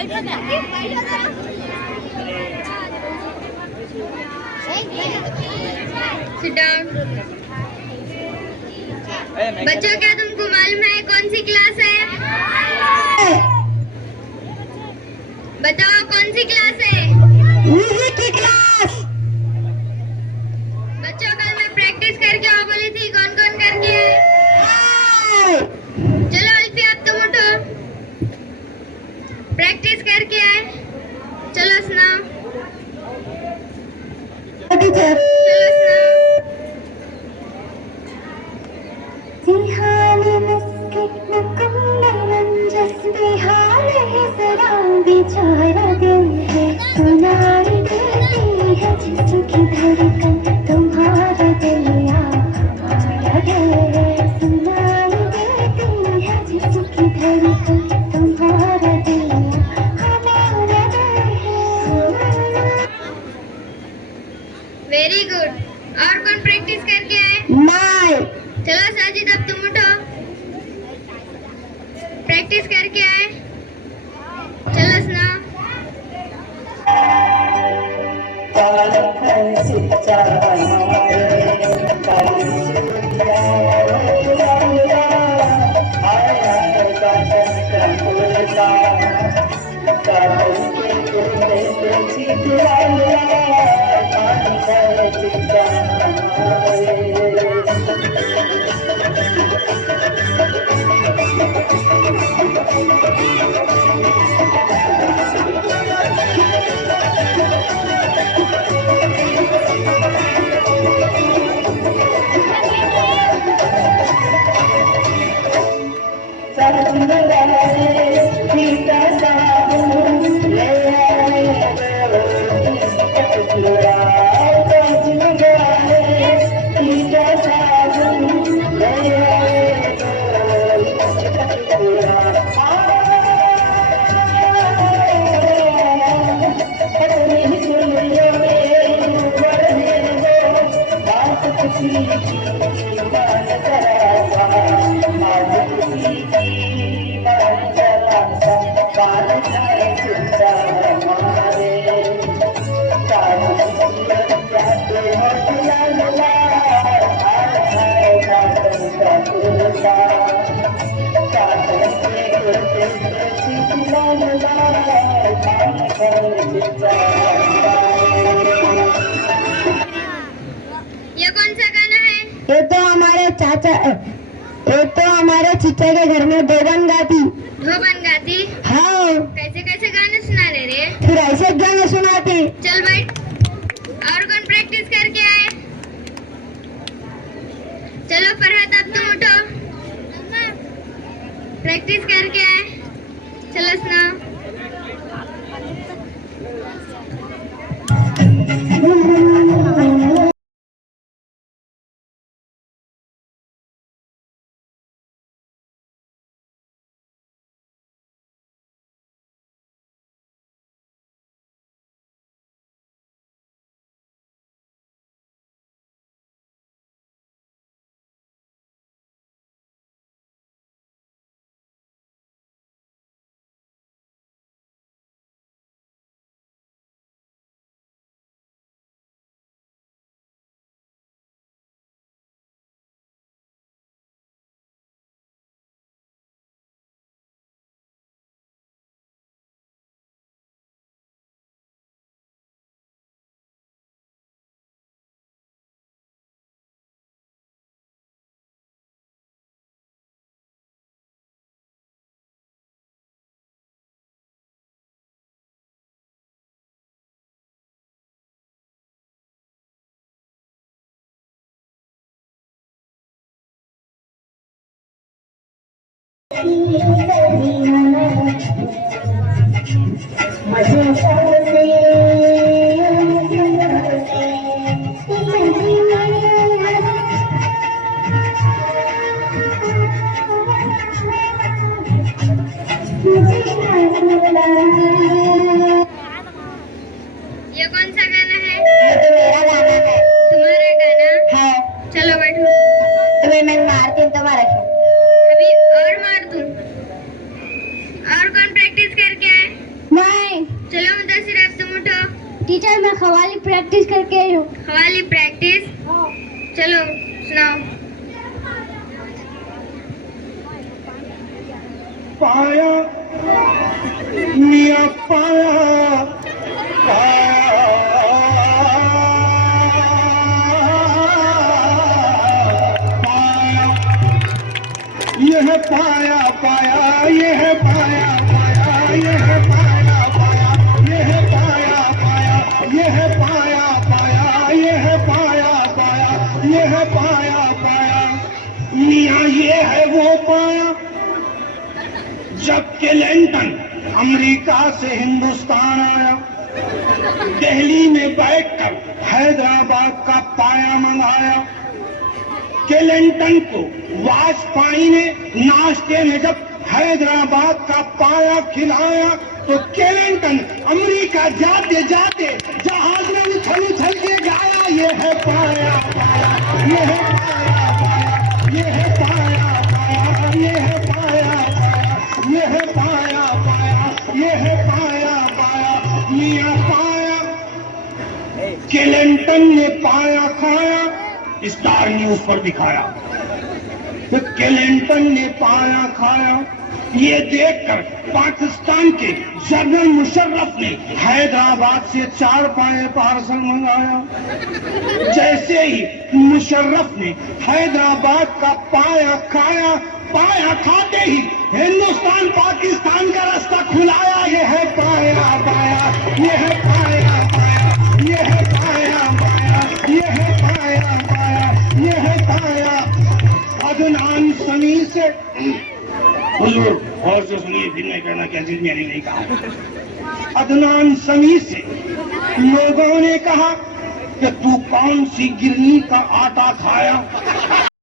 Sit down. बच्चों, क्या तुमको मालूम है कौन सी क्लास है? बताओ कौन सी क्लास है? म्यूजिक की क्लास। बच्चों, कल मैं प्रैक्टिस करके आओ बोली थी, कौन कौन करके आए? चलो अल्फी, अब तुम उठो। प्रैक्टिस करके आए, चलो सुनाओ। टीचर चलो सुनाओ। जिहान मस्कित नकुंदन जस बेहाल है जरा बेचारा दिल है सुनाई देती है जिसकी धड़कन तुम्हारा दिल या हमारा दिल है सुनाई देती है जिसकी धड़कन तुम्हारा दिल या हमारा दिल है। Very good. और कौन प्रैक्टिस करके आए? माय चलो साजिद, अब तुम उठो। प्रैक्टिस करके आए, चलो सुनाओ। ये कौन सा गाना है? ये तो हमारे चाचा के घर में बेगम गाती। धोबन गाती? हाँ, कैसे कैसे गाने सुना ले रहे? फिर ऐसे गाने सुनाती। चल बैठ। और कौन प्रैक्टिस करके आए? चलो फरहत, अब तुम उठो। प्रैक्टिस करके आए, चलो सुनाओ। ये कौन सा गाना है? मेरा गाना है। तुम्हारा गाना? हाँ। चलो बैठो। तुम्हें मैं मारती हूँ तो मारा अभी और मार दूं। और कौन प्रैक्टिस करके आए? टीचर मैं खवाली प्रैक्टिस करके आई हूँ। हवाली प्रैक्टिस, चलो सुनाओ। पाया मियाँ पाया पाया यह पाया पाया यह पाया पाया यह पाया पाया यह पाया पाया यह पाया पाया यह पाया पाया यह पाया पाया मियाँ ये है वो पाया जब क्लिंटन अमेरिका से हिंदुस्तान आया, दिल्ली में बैठकर हैदराबाद का पाया मंगाया। क्लिंटन को वाजपेयी ने नाश्ते में जब हैदराबाद का पाया खिलाया तो क्लिंटन अमेरिका जाते जाते जहाज में उछल उछल के गाया, ये है पाया पाया, ये है पाया पाया, ये है पाया पाया, ये है पाया पाया, ये है पाया पाया, ये है पाया पाया, मियाँ पाया। क्लिंटन ने पाया खाया, स्टार न्यूज पर दिखाया। तो क्लिंटन ने पाया खाया, ये देखकर पाकिस्तान के जनरल मुशर्रफ ने हैदराबाद से 4 पाए पार्सल मंगाया। जैसे ही मुशर्रफ ने हैदराबाद का पाया खाया, पाया खाते ही हिंदुस्तान पाकिस्तान का रास्ता खुलाया। ये है पाया पाया, ये है पाया पाया, ये है पाया पाया, ये है पाया पाया, ये है पाया। अदनान समी से हुजूर और से सुनिए, फिर नहीं कहना क्या चीज मैंने नहीं कहा। अदनान समी से लोगों ने कहा कि तू कौन सी गिरनी का आटा खाया।